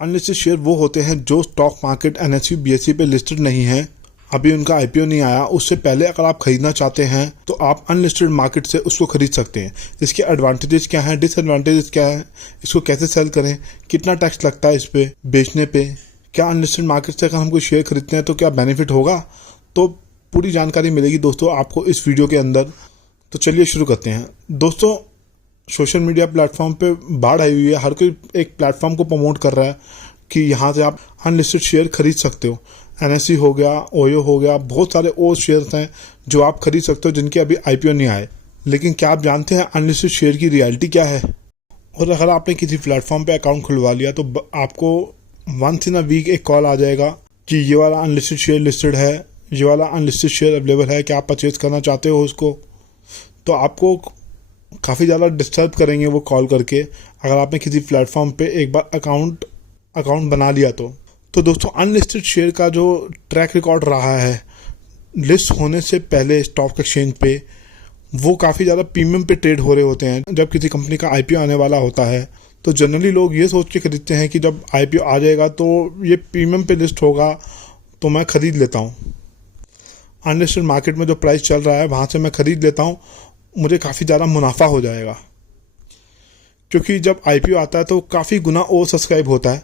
Unlisted share वो होते हैं जो स्टॉक मार्केट NSE BSE पे लिस्टेड नहीं है, अभी उनका IPO नहीं आया। उससे पहले अगर आप खरीदना चाहते हैं तो आप अनलिस्टेड मार्केट से उसको खरीद सकते हैं। इसके एडवांटेजेस क्या हैं, डिसएडवांटेजेस क्या है, इसको कैसे सेल करें, कितना टैक्स लगता है इस पे बेचने पे, क्या अनलिस्टेड मार्केट से अगर हम कोई शेयर खरीदते हैं तो क्या बेनिफिट होगा, तो पूरी जानकारी मिलेगी दोस्तों आपको इस वीडियो के अंदर। तो चलिए शुरू करते हैं। दोस्तों, सोशल मीडिया प्लेटफॉर्म पे बाढ़ आई हुई है। हर कोई एक प्लेटफॉर्म को प्रमोट कर रहा है कि यहाँ से आप अनलिस्टेड शेयर खरीद सकते हो। NSE हो गया, ओयो हो गया, बहुत सारे और शेयर्स हैं जो आप खरीद सकते हो जिनके अभी IPO नहीं आए। लेकिन क्या आप जानते हैं अनलिस्टेड शेयर की रियलिटी क्या है? और अगर आपने किसी प्लेटफॉर्म पे अकाउंट खुलवा लिया तो आपको वंस इन अ वीक एक कॉल आ जाएगा कि ये वाला अनलिस्टेड शेयर लिस्टेड है, ये वाला अनलिस्टेड शेयर अवेलेबल है, क्या आप परचेज करना चाहते हो उसको। तो आपको काफ़ी ज़्यादा डिस्टर्ब करेंगे वो कॉल करके अगर आपने किसी प्लेटफॉर्म पे एक बार अकाउंट बना लिया तो दोस्तों अनलिस्टेड शेयर का जो ट्रैक रिकॉर्ड रहा है लिस्ट होने से पहले स्टॉक एक्सचेंज पे, वो काफ़ी ज़्यादा प्रीमियम पे ट्रेड हो रहे होते हैं। जब किसी कंपनी का IPO आने वाला होता है तो जनरली लोग ये सोच के खरीदते हैं कि जब IPO आ जाएगा तो ये प्रीमियम पे लिस्ट होगा तो मैं ख़रीद लेता हूँ। अनलिस्टेड मार्केट में जो प्राइस चल रहा है वहाँ से मैं ख़रीद लेता हूँ, मुझे काफ़ी ज़्यादा मुनाफा हो जाएगा। क्योंकि जब IPO आता है तो काफ़ी गुना ओवर सब्सक्राइब होता है,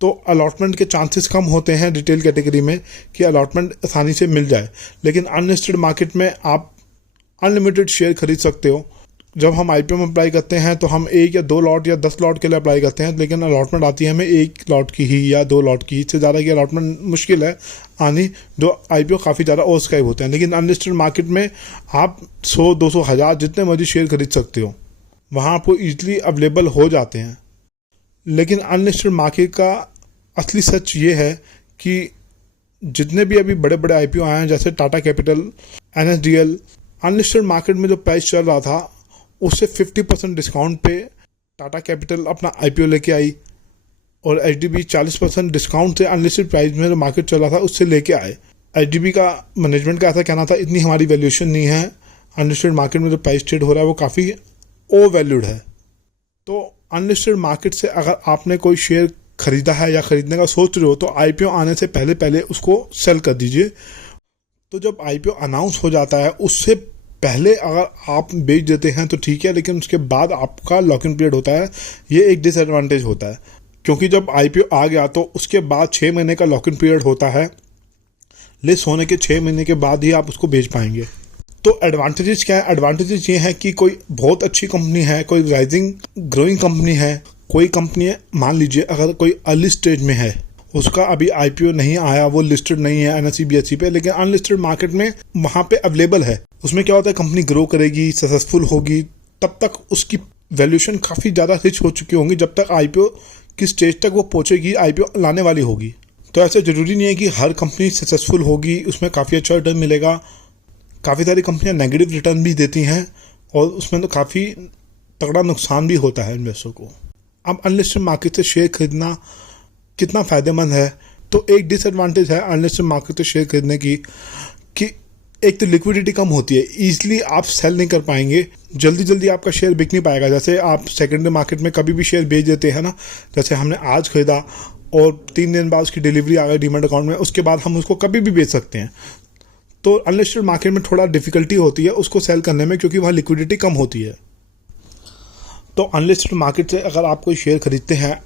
तो अलॉटमेंट के चांसेस कम होते हैं रिटेल कैटेगरी में कि अलॉटमेंट आसानी से मिल जाए। लेकिन अनलिस्टेड मार्केट में आप अनलिमिटेड शेयर खरीद सकते हो। जब हम IPO में अप्लाई करते हैं तो हम 1 या 2 लॉट या 10 लॉट के लिए अप्लाई करते हैं, लेकिन अलॉटमेंट आती है हमें 1 लॉट की ही या 2 लॉट की। इससे ज़्यादा की अलॉटमेंट मुश्किल है आनी, जो IPO काफ़ी ज़्यादा ओवर सब्सक्राइब होते हैं। लेकिन अनलिस्टेड मार्केट में आप 100, 200, 1000 जितने मर्जी शेयर खरीद सकते हो, वहाँ आपको ईजिली अवेलेबल हो जाते हैं। लेकिन अनलिस्टेड मार्केट का असली सच ये है कि जितने भी अभी बड़े बड़े IPO आए हैं जैसे Tata capital, NSDL, unlisted market में जो प्राइस चल रहा था उससे 50% डिस्काउंट पे टाटा कैपिटल अपना IPO लेके आई और HDB 40% डिस्काउंट से अनलिस्टेड प्राइस में जो मार्केट चल रहा था उससे लेके आए। HDB का मैनेजमेंट का ऐसा कहना था इतनी हमारी वैल्यूएशन नहीं है, अनलिस्टेड मार्केट में जो प्राइस ट्रेड हो रहा है वो काफ़ी ओवर वैल्यूड है। तो अनलिस्टेड मार्केट से अगर आपने कोई शेयर खरीदा है या खरीदने का सोच रहे हो तो IPO आने से पहले उसको सेल कर दीजिए। तो जब IPO अनाउंस हो जाता है उससे पहले अगर आप बेच देते हैं तो ठीक है, लेकिन उसके बाद आपका लॉक इन पीरियड होता है, ये एक डिसएडवांटेज होता है। क्योंकि जब IPO आ गया तो उसके बाद 6 महीने का लॉक इन पीरियड होता है, लिस्ट होने के 6 महीने के बाद ही आप उसको बेच पाएंगे। तो एडवांटेजेस क्या है? एडवांटेजेस ये है कि कोई बहुत अच्छी कंपनी है, कोई राइजिंग ग्रोइंग कंपनी है, कोई कंपनी है, मान लीजिए अगर कोई अर्ली स्टेज में है, उसका अभी IPO नहीं आया, वो लिस्टेड नहीं है NSE BSE पे, लेकिन अनलिस्टेड मार्केट में वहाँ पे अवेलेबल है। उसमें क्या होता है, कंपनी ग्रो करेगी, सक्सेसफुल होगी, तब तक उसकी वैल्यूएशन काफ़ी ज़्यादा रिच हो चुकी होंगी। जब तक IPO की स्टेज तक वो पहुँचेगी, IPO लाने वाली होगी। तो ऐसा ज़रूरी नहीं है कि हर कंपनी सक्सेसफुल होगी, उसमें काफ़ी अच्छा रिटर्न मिलेगा। काफ़ी सारी कंपनियाँ नेगेटिव रिटर्न भी देती हैं और उसमें तो काफ़ी तगड़ा नुकसान भी होता है इन्वेस्टर को। अब अनलिस्टेड मार्केट से शेयर खरीदना कितना फ़ायदेमंद है? तो एक डिसएडवांटेज है अनलिस्टेड मार्केट से शेयर खरीदने की कि एक तो लिक्विडिटी कम होती है, ईजिली आप सेल नहीं कर पाएंगे, जल्दी आपका शेयर बिक नहीं पाएगा। जैसे आप सेकेंडरी मार्केट में कभी भी शेयर बेच देते हैं ना, जैसे हमने आज खरीदा और 3 दिन बाद उसकी डिलीवरी आ गई डीमैट अकाउंट में, उसके बाद हम उसको कभी भी बेच सकते हैं। तो अनलिस्टेड मार्केट में थोड़ा डिफ़िकल्टी होती है उसको सेल करने में, क्योंकि वहाँ लिक्विडिटी कम होती है। तो अनलिस्टेड मार्केट से अगर आप कोई शेयर खरीदते हैं,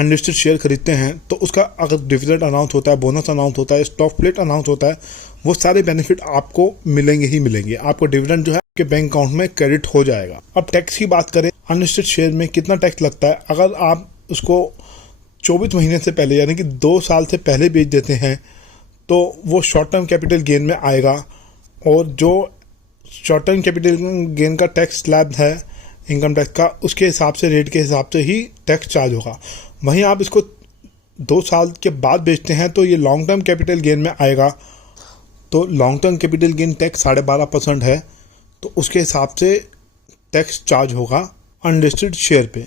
अनलिस्टेड शेयर खरीदते हैं, तो उसका अगर डिविडेंड अनाउंस होता है, बोनस अनाउंस होता है, स्टॉक स्प्लिट अनाउंस होता है, वो सारे बेनिफिट आपको मिलेंगे ही मिलेंगे। आपको डिविडेंड जो है आपके बैंक अकाउंट में क्रेडिट हो जाएगा। अब टैक्स की बात करें, अनलिस्टेड शेयर में कितना टैक्स लगता है? अगर आप उसको 24 महीने से पहले यानी कि 2 साल से पहले बेच देते हैं तो वो शॉर्ट टर्म कैपिटल गेन में आएगा, और जो शॉर्ट टर्म कैपिटल गेन का टैक्स स्लैब है इनकम टैक्स का, उसके हिसाब से, रेट के हिसाब से ही टैक्स चार्ज होगा। वहीं आप इसको 2 साल के बाद बेचते हैं तो ये लॉन्ग टर्म कैपिटल गेन में आएगा। तो long term capital gain tax 12.5% है, तो उसके हिसाब से टैक्स चार्ज होगा अनलिस्टेड शेयर पे।